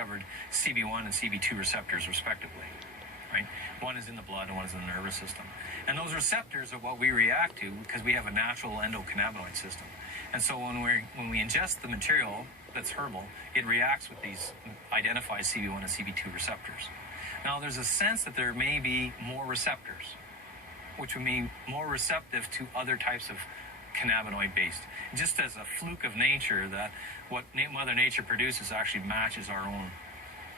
discovered CB1 and CB2 receptors respectively. Right? One is in the blood and one is in the nervous system. And those receptors are what we react to because we have a natural endocannabinoid system. And so when we ingest the material that's herbal, it reacts with these identified CB1 and CB2 receptors. Now there's a sense that there may be more receptors, which would mean more receptive to other types of cannabinoid-based. Just as a fluke of nature, that what Mother Nature produces actually matches our own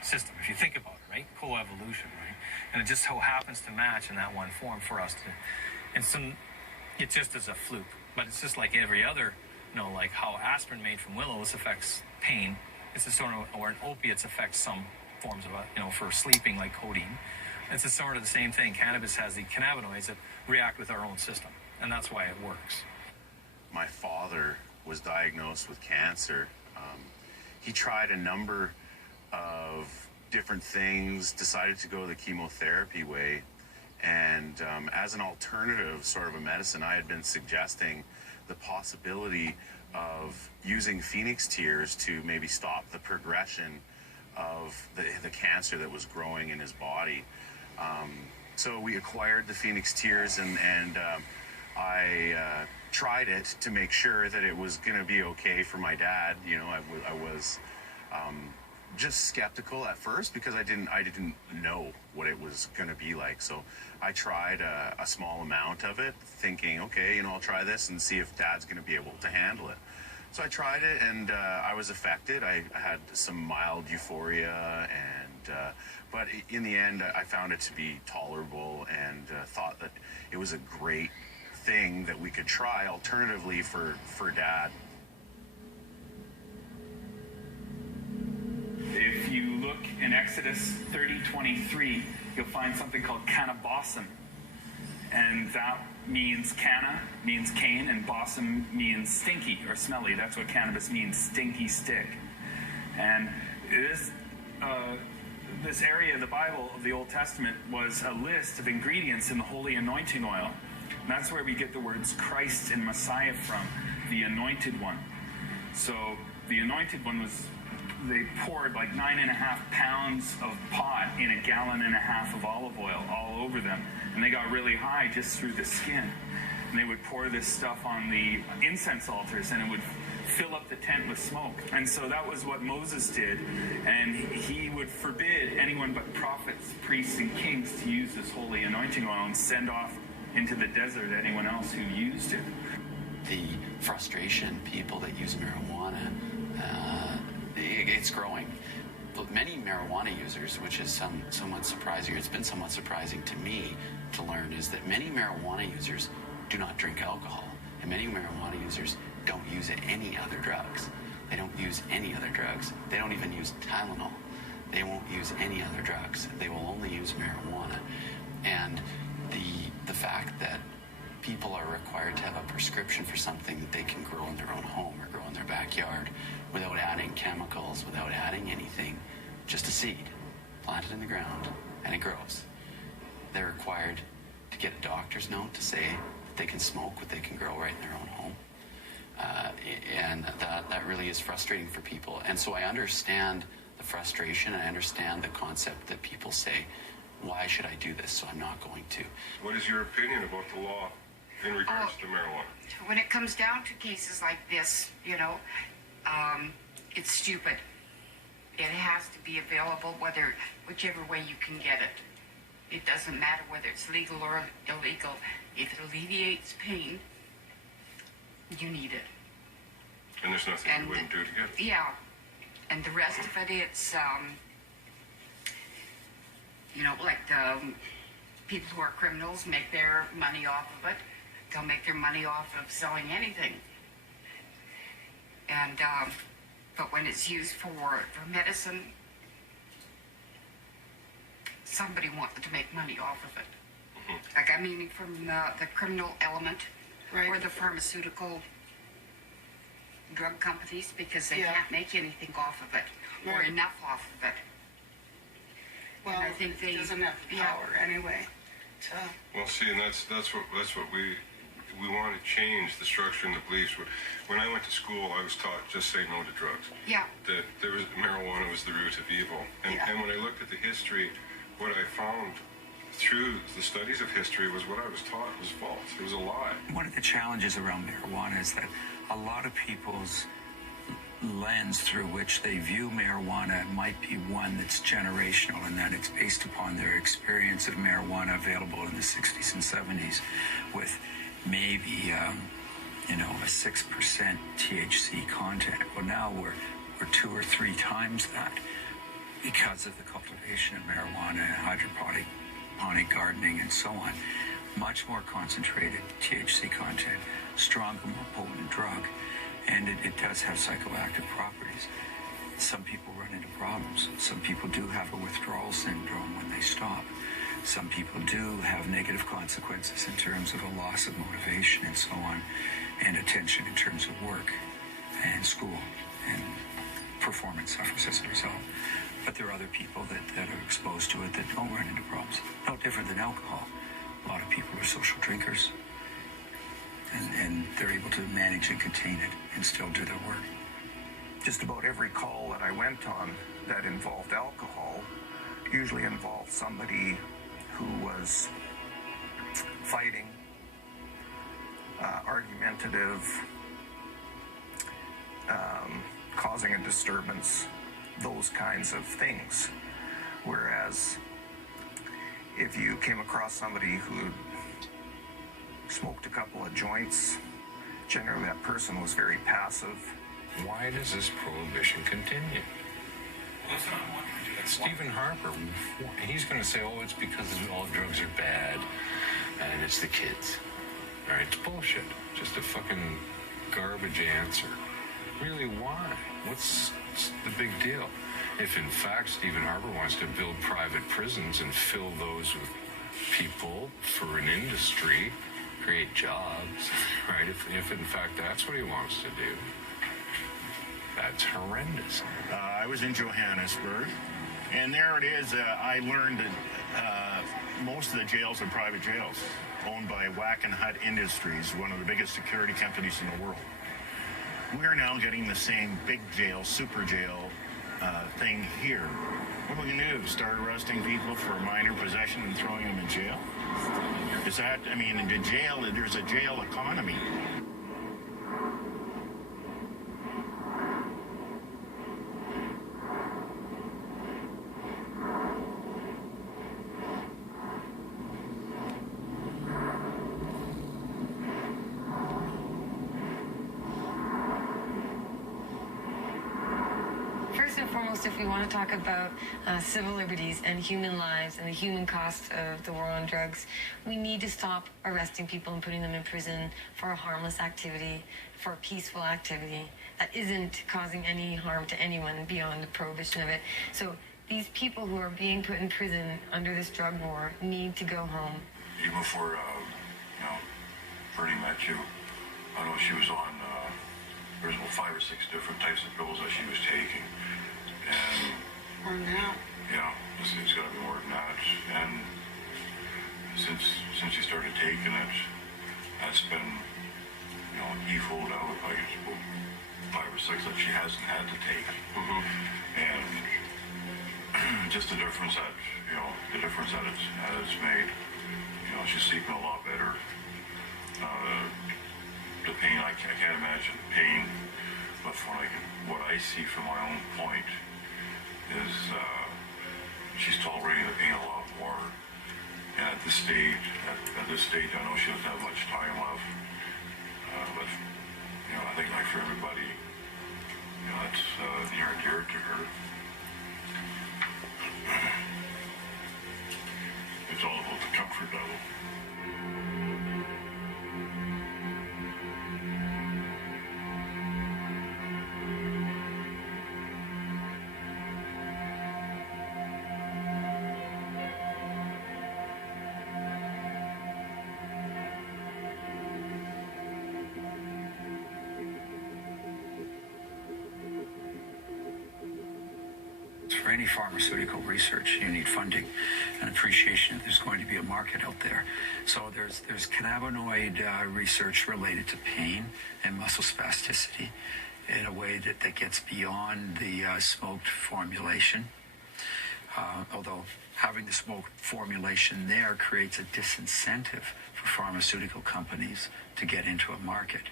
system. If you think about it, right? Coevolution, right? And it just so happens to match in that one form for us to, and some, it just is a fluke. But it's just like every other, like how aspirin made from willows affects pain. It's a sort of, or opiates affect some forms of, for sleeping, like codeine. It's a sort of the same thing. Cannabis has the cannabinoids that react with our own system, and that's why it works. My father was diagnosed with cancer. He tried a number of different things, decided to go the chemotherapy way, and as an alternative sort of a medicine, I had been suggesting the possibility of using phoenix tears to maybe stop the progression of the cancer that was growing in his body. So we acquired the phoenix tears, and I tried it to make sure that it was going to be okay for my dad. I was just skeptical at first because I didn't know what it was going to be like. So I tried a small amount of it, thinking, okay, I'll try this and see if Dad's going to be able to handle it. So I tried it, and I was affected. I had some mild euphoria, but in the end, I found it to be tolerable, and thought that it was a great thing that we could try alternatively for Dad. If you look in Exodus 30:23, you'll find something called cannabosum, and that means canna means cane, and bossum means stinky or smelly. That's what cannabis means, stinky stick. And this area of the Bible, of the Old Testament, was a list of ingredients in the holy anointing oil. And that's where we get the words Christ and Messiah from, the anointed one. So the anointed one was, they poured like 9.5 pounds of pot in 1.5 gallons of olive oil all over them. And they got really high just through the skin. And they would pour this stuff on the incense altars, and it would fill up the tent with smoke. And so that was what Moses did. And he would forbid anyone but prophets, priests, and kings to use this holy anointing oil and send off into the desert anyone else who used it. The frustration, people that use marijuana, it's growing. But many marijuana users, which is somewhat surprising, it's been somewhat surprising to me to learn, is that many marijuana users do not drink alcohol, and many marijuana users don't use any other drugs. They don't use any other drugs. They don't even use Tylenol. They won't use any other drugs. They will only use marijuana. And the fact that people are required to have a prescription for something that they can grow in their own home or grow in their backyard without adding chemicals, without adding anything, just a seed planted in the ground, and it grows. They're required to get a doctor's note to say that they can smoke what they can grow right in their own home. And that really is frustrating for people. And so I understand the frustration, and I understand the concept that people say, why should I do this? So I'm not going to. What is your opinion about the law in regards to marijuana? When it comes down to cases like this, it's stupid. It has to be available, whichever way you can get it. It doesn't matter whether it's legal or illegal. If it alleviates pain, you need it. And there's nothing you wouldn't do to get it? Yeah. And the rest of it, it's, like the people who are criminals make their money off of it. They'll make their money off of selling anything. And, but when it's used for medicine, somebody wants to make money off of it. Mm-hmm. Like, I mean, from the criminal element, right, or the pharmaceutical drug companies, because they can't make anything off of it, right, or enough off of it. Well, and I think it doesn't have power anyway. Well, see, and that's what we we want to change the structure and the beliefs. When I went to school, I was taught just say no to drugs. Yeah. That marijuana was the root of evil. And when I looked at the history, what I found through the studies of history was what I was taught was false. It was a lie. One of the challenges around marijuana is that a lot of people's lens through which they view marijuana might be one that's generational, and that it's based upon their experience of marijuana available in the 60s and 70s with maybe, a 6% THC content. Well, now we're 2 or 3 times that because of the cultivation of marijuana and hydroponic gardening and so on. Much more concentrated THC content, stronger, more potent drug, and it does have psychoactive properties. Some people run into problems. Some people do have a withdrawal syndrome when they stop. Some people do have negative consequences in terms of a loss of motivation and so on, and attention in terms of work and school, and performance suffers as a result. But there are other people that are exposed to it that don't run into problems. No different than alcohol. A lot of people are social drinkers, and they're able to manage and contain it and still do their work. Just about every call that I went on that involved alcohol usually involved somebody who was fighting, argumentative, causing a disturbance, those kinds of things. Whereas if you came across somebody who smoked a couple of joints, generally that person was very passive. Why does this prohibition continue? That's what I'm wondering. Stephen Harper, he's going to say, oh, it's because all drugs are bad and it's the kids. All right, it's bullshit. Just a fucking garbage answer. Really, why? What's the big deal? If in fact Stephen Harper wants to build private prisons and fill those with people for an industry, create jobs, right? If in fact that's what he wants to do, that's horrendous. I was in Johannesburg, and there it is. I learned that most of the jails are private jails, owned by Wack and Hut Industries, one of the biggest security companies in the world. We're now getting the same big jail, super jail thing here. What are we going to do? Start arresting people for minor possession and throwing them in jail? Is that, I mean, in the jail, there's a jail economy. If we want to talk about civil liberties and human lives and the human cost of the war on drugs, we need to stop arresting people and putting them in prison for a harmless activity, for a peaceful activity that isn't causing any harm to anyone beyond the prohibition of it. So these people who are being put in prison under this drug war need to go home. Even before, Bernie met you, I know she was on, there was about 5 or 6 different types of pills that she was taking. And or now. Yeah, it's got to be more than that. And since she started taking it, that's been, he fold out like it's about 5 or 6 that she hasn't had to take. Mm-hmm. And just the difference that it's made. She's sleeping a lot better. The pain, I can't imagine pain, but from what I see from my own point is she's tolerating the pain a lot more. And at this stage, I know she doesn't have much time left. But I think like for everybody, that's near and dear to her. It's all about the comfort level. For any pharmaceutical research, you need funding and appreciation that there's going to be a market out there. So there's cannabinoid research related to pain and muscle spasticity in a way that gets beyond the smoked formulation. Although having the smoked formulation there creates a disincentive for pharmaceutical companies to get into a market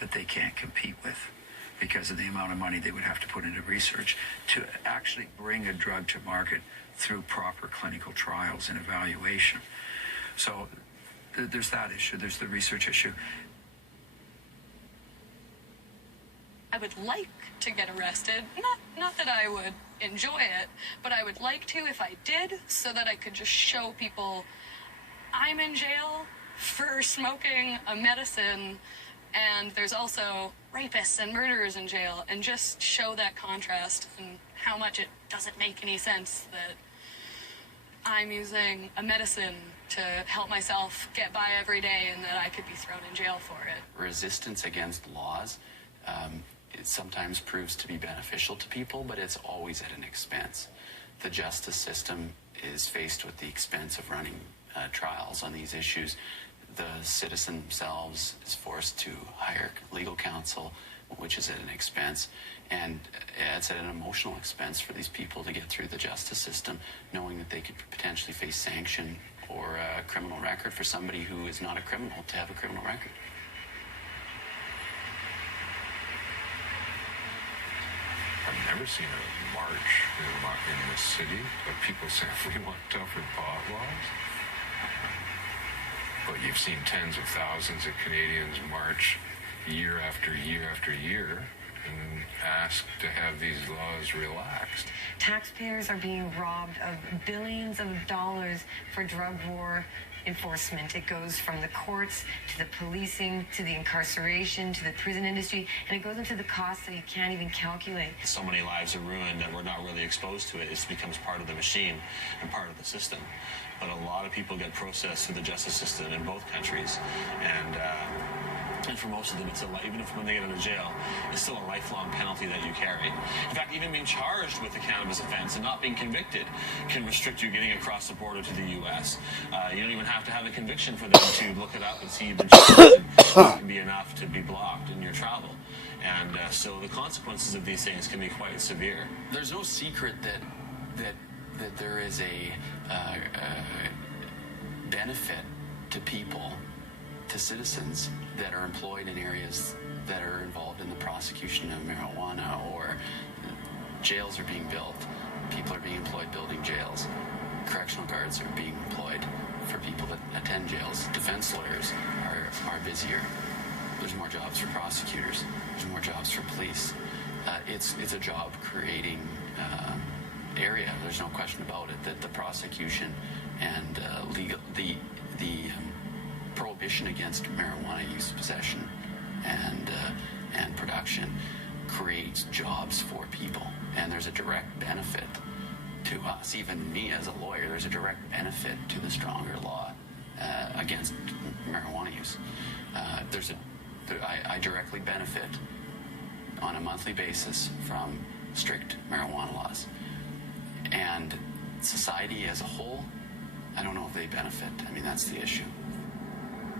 that they can't compete with, because of the amount of money they would have to put into research to actually bring a drug to market through proper clinical trials and evaluation. So there's that issue. There's the research issue. I would like to get arrested. Not that I would enjoy it, but I would like to if I did, so that I could just show people I'm in jail for smoking a medicine, and there's also rapists and murderers in jail, and just show that contrast and how much it doesn't make any sense that I'm using a medicine to help myself get by every day and that I could be thrown in jail for it. Resistance against laws, it sometimes proves to be beneficial to people, but it's always at an expense. The justice system is faced with the expense of running trials on these issues. The citizen themselves is forced to hire legal counsel, which is at an expense, and it's at an emotional expense for these people to get through the justice system, knowing that they could potentially face sanction or a criminal record for somebody who is not a criminal to have a criminal record. I've never seen a march in the city of people saying we want tougher pot laws. But you've seen tens of thousands of Canadians march year after year after year and ask to have these laws relaxed. Taxpayers are being robbed of billions of dollars for drug war enforcement. It goes from the courts to the policing to the incarceration to the prison industry, and it goes into the costs that you can't even calculate. So many lives are ruined and we're not really exposed to it. It becomes part of the machine and part of the system. But a lot of people get processed through the justice system in both countries, and for most of them, it's even if when they get out of jail, it's still a lifelong penalty that you carry. In fact, even being charged with a cannabis offense and not being convicted can restrict you getting across the border to the U.S. You don't even have to have a conviction for them to look it up and see you've been charged. It can be enough to be blocked in your travel. And so the consequences of these things can be quite severe. There's no secret that there is a benefit to people, to citizens that are employed in areas that are involved in the prosecution of marijuana, or jails are being built. People are being employed building jails. Correctional guards are being employed for people that attend jails. Defense lawyers are busier. There's more jobs for prosecutors. There's more jobs for police. It's a job creating area. There's no question about it that the prosecution and the prohibition against marijuana use, possession, and production creates jobs for people, and there's a direct benefit to us. Even me as a lawyer, there's a direct benefit to the stronger law against marijuana use. I directly benefit on a monthly basis from strict marijuana laws. And society as a whole, I don't know if they benefit. I mean, that's the issue.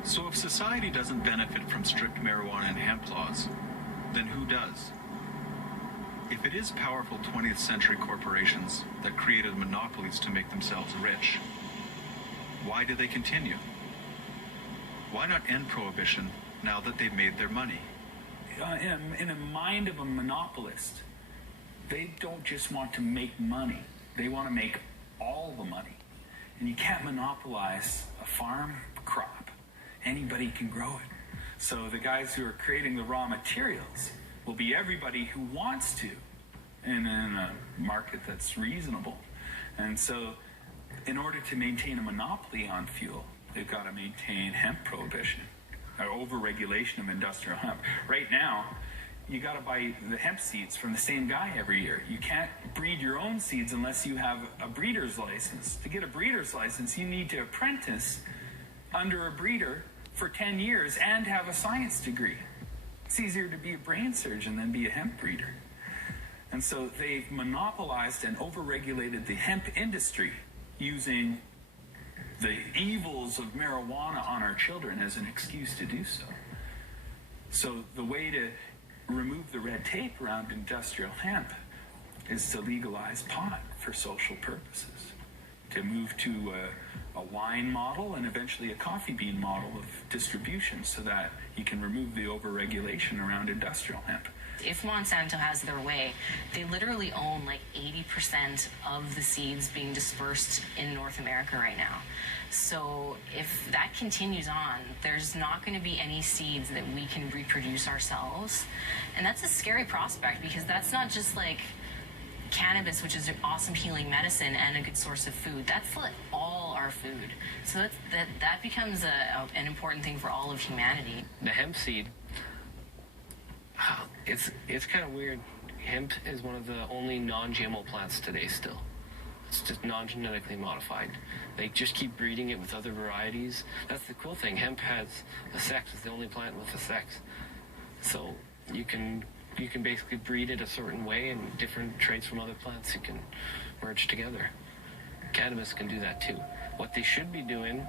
So if society doesn't benefit from strict marijuana and hemp laws, then who does? If it is powerful 20th century corporations that created monopolies to make themselves rich, why do they continue? Why not end prohibition now that they've made their money? In the mind of a monopolist, they don't just want to make money. They want to make all the money. And you can't monopolize a farm crop. Anybody can grow it. So the guys who are creating the raw materials will be everybody who wants to, and in a market that's reasonable. And so in order to maintain a monopoly on fuel, they've got to maintain hemp prohibition, or over-regulation of industrial hemp. Right now, you got to buy the hemp seeds from the same guy every year. You can't breed your own seeds unless you have a breeder's license. To get a breeder's license, you need to apprentice under a breeder for 10 years and have a science degree. It's easier to be a brain surgeon than be a hemp breeder. And so they've monopolized and overregulated the hemp industry using the evils of marijuana on our children as an excuse to do so. So the way to remove the red tape around industrial hemp is to legalize pot for social purposes, to move to a wine model and eventually a coffee bean model of distribution so that you can remove the overregulation around industrial hemp. If Monsanto has their way, they literally own like 80% of the seeds being dispersed in North America right now. So if that continues on, there's not going to be any seeds that we can reproduce ourselves. And that's a scary prospect because that's not just like cannabis, which is an awesome healing medicine and a good source of food. That's like all our food. So that becomes an important thing for all of humanity. The hemp seed, it's kind of weird. Hemp is one of the only non-GMO plants today still. It's just non-genetically modified. They just keep breeding it with other varieties. That's the cool thing. Hemp has a sex. It's the only plant with a sex. So you can basically breed it a certain way, and different traits from other plants you can merge together. Cannabis can do that too. What they should be doing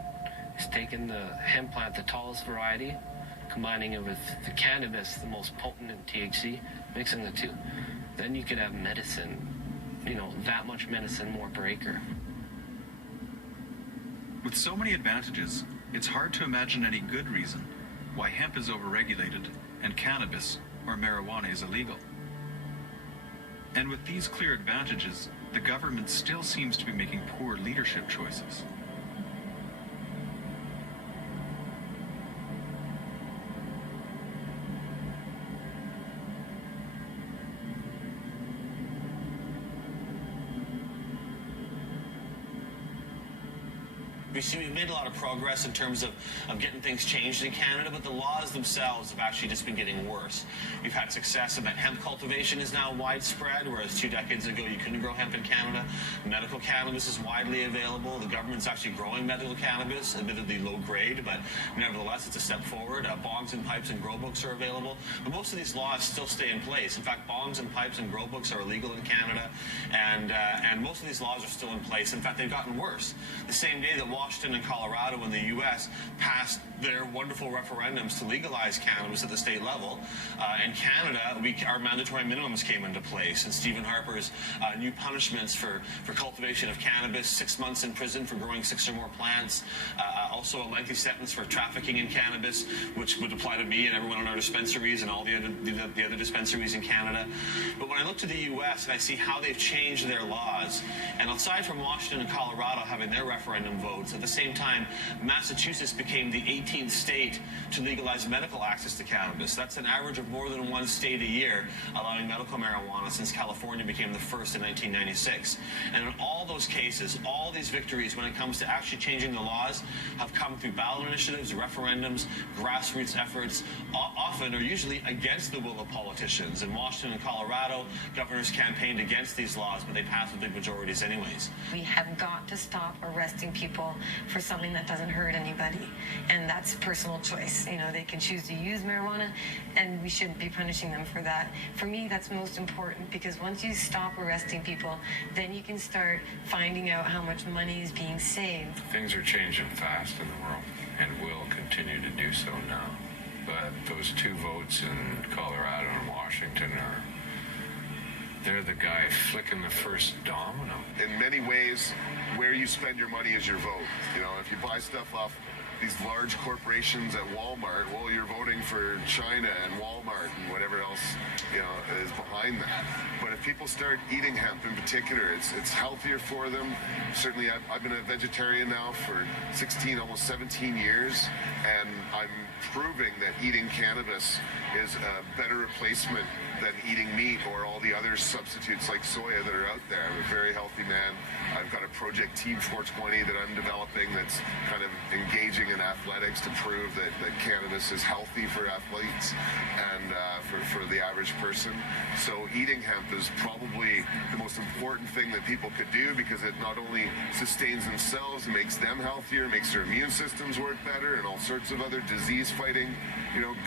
is taking the hemp plant, the tallest variety, combining it with the cannabis, the most potent in THC, mixing the two. Then you could have medicine, that much medicine more per acre. With so many advantages, it's hard to imagine any good reason why hemp is overregulated and cannabis or marijuana is illegal. And with these clear advantages, the government still seems to be making poor leadership choices. We've made a lot of progress in terms of getting things changed in Canada, but the laws themselves have actually just been getting worse. We've had success in that hemp cultivation is now widespread, whereas 2 decades ago you couldn't grow hemp in Canada. Medical cannabis is widely available. The government's actually growing medical cannabis, admittedly low grade, but nevertheless it's a step forward. Bongs and pipes and grow books are available, but most of these laws still stay in place. In fact, bongs and pipes and grow books are illegal in Canada, and most of these laws are still in place. In fact, they've gotten worse. The same day that Washington and Colorado in the U.S. passed their wonderful referendums to legalize cannabis at the state level. In Canada, our mandatory minimums came into place, and Stephen Harper's new punishments for cultivation of cannabis, 6 months in prison for growing 6 or more plants, also a lengthy sentence for trafficking in cannabis, which would apply to me and everyone in our dispensaries and all the other dispensaries in Canada. But when I look to the U.S. and I see how they've changed their laws, and aside from Washington and Colorado having their referendum votes, at the same time, Massachusetts became the 18th state to legalize medical access to cannabis. That's an average of more than 1 state a year allowing medical marijuana since California became the first in 1996. And in all those cases, all these victories when it comes to actually changing the laws have come through ballot initiatives, referendums, grassroots efforts, often or usually against the will of politicians. In Washington and Colorado, governors campaigned against these laws, but they passed with big majorities anyways. We have got to stop arresting people for something that doesn't hurt anybody, and that's personal choice. They can choose to use marijuana, and we shouldn't be punishing them for that. For me, that's most important, because once you stop arresting people, then you can start finding out how much money is being saved. Things are changing fast in the world, and will continue to do so now. But those 2 votes in Colorado and Washington they're the guy flicking the first domino. In many ways, where you spend your money is your vote. If you buy stuff off these large corporations at Walmart, well, you're voting for China and Walmart and whatever else, is behind that. But if people start eating hemp in particular, it's healthier for them. Certainly, I've been a vegetarian now for 16, almost 17 years, and I'm proving that eating cannabis is a better replacement than eating meat or all the other substitutes like soya that are out there. I'm a very healthy man. I've got a Project Team 420 that I'm developing that's kind of engaging in athletics to prove that cannabis is healthy for athletes and for the average person. So eating hemp is probably the most important thing that people could do, because it not only sustains themselves and makes them healthier, makes their immune systems work better, and all sorts of other disease-fighting,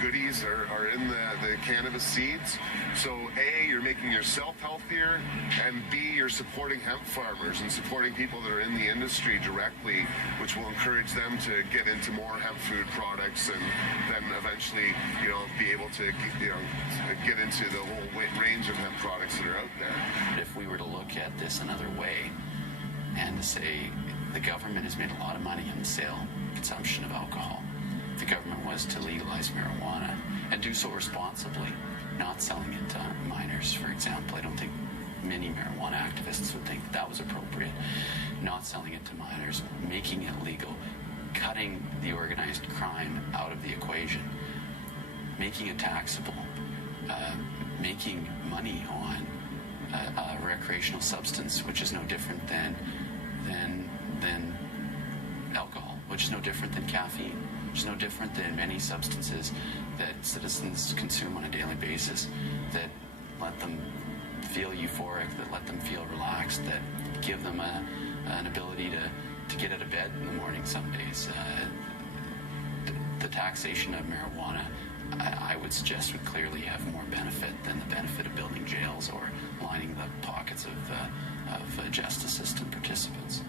goodies are in the cannabis seeds. So A, you're making yourself healthier, and B, you're supporting hemp farmers and supporting people that are in the industry directly, which will encourage them to get into more hemp food products, and then eventually, be able to, get into the whole range of hemp products that are out there. If we were to look at this another way and to say the government has made a lot of money on the sale, consumption of alcohol, if the government was to legalize marijuana and do so responsibly, not selling it to minors, for example, I don't think many marijuana activists would think that was appropriate. Not selling it to minors, making it legal, cutting the organized crime out of the equation, making it taxable, making money on a recreational substance, which is no different than alcohol, which is no different than caffeine, which is no different than many substances that citizens consume on a daily basis that let them feel euphoric, that let them feel relaxed, that give them an ability to get out of bed in the morning some days. The taxation of marijuana, I would suggest, would clearly have more benefit than the benefit of building jails or lining the pockets of justice system participants.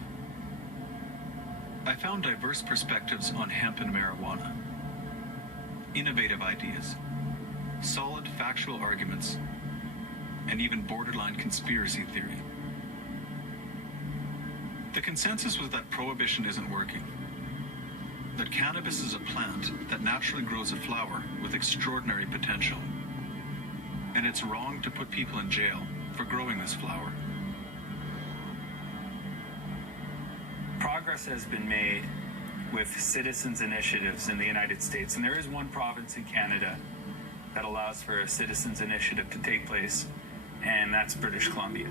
I found diverse perspectives on hemp and marijuana, innovative ideas, solid factual arguments, and even borderline conspiracy theory. The consensus was that prohibition isn't working, that cannabis is a plant that naturally grows a flower with extraordinary potential, and it's wrong to put people in jail for growing this flower. Progress has been made with citizens' initiatives in the United States, and there is one province in Canada that allows for a citizens' initiative to take place, and that's British Columbia.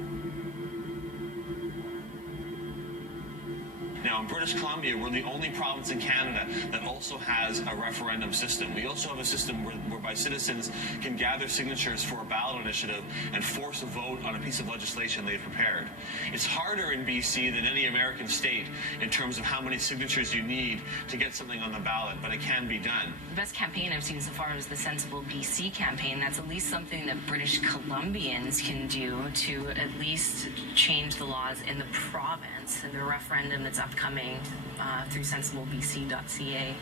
Now, in British Columbia, we're the only province in Canada that also has a referendum system. We also have a system whereby citizens can gather signatures for a ballot initiative and force a vote on a piece of legislation they've prepared. It's harder in BC than any American state in terms of how many signatures you need to get something on the ballot, but it can be done. The best campaign I've seen so far is the Sensible BC campaign. That's at least something that British Columbians can do to at least change the laws in the province, and the referendum that's upcoming through sensiblebc.ca.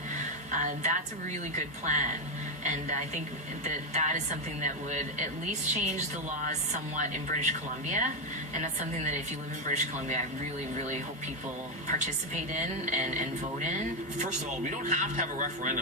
That's a really good plan, and I think that is something that would at least change the laws somewhat in British Columbia, and that's something that if you live in British Columbia, I really, really hope people participate in and vote in. First of all, we don't have to have a referendum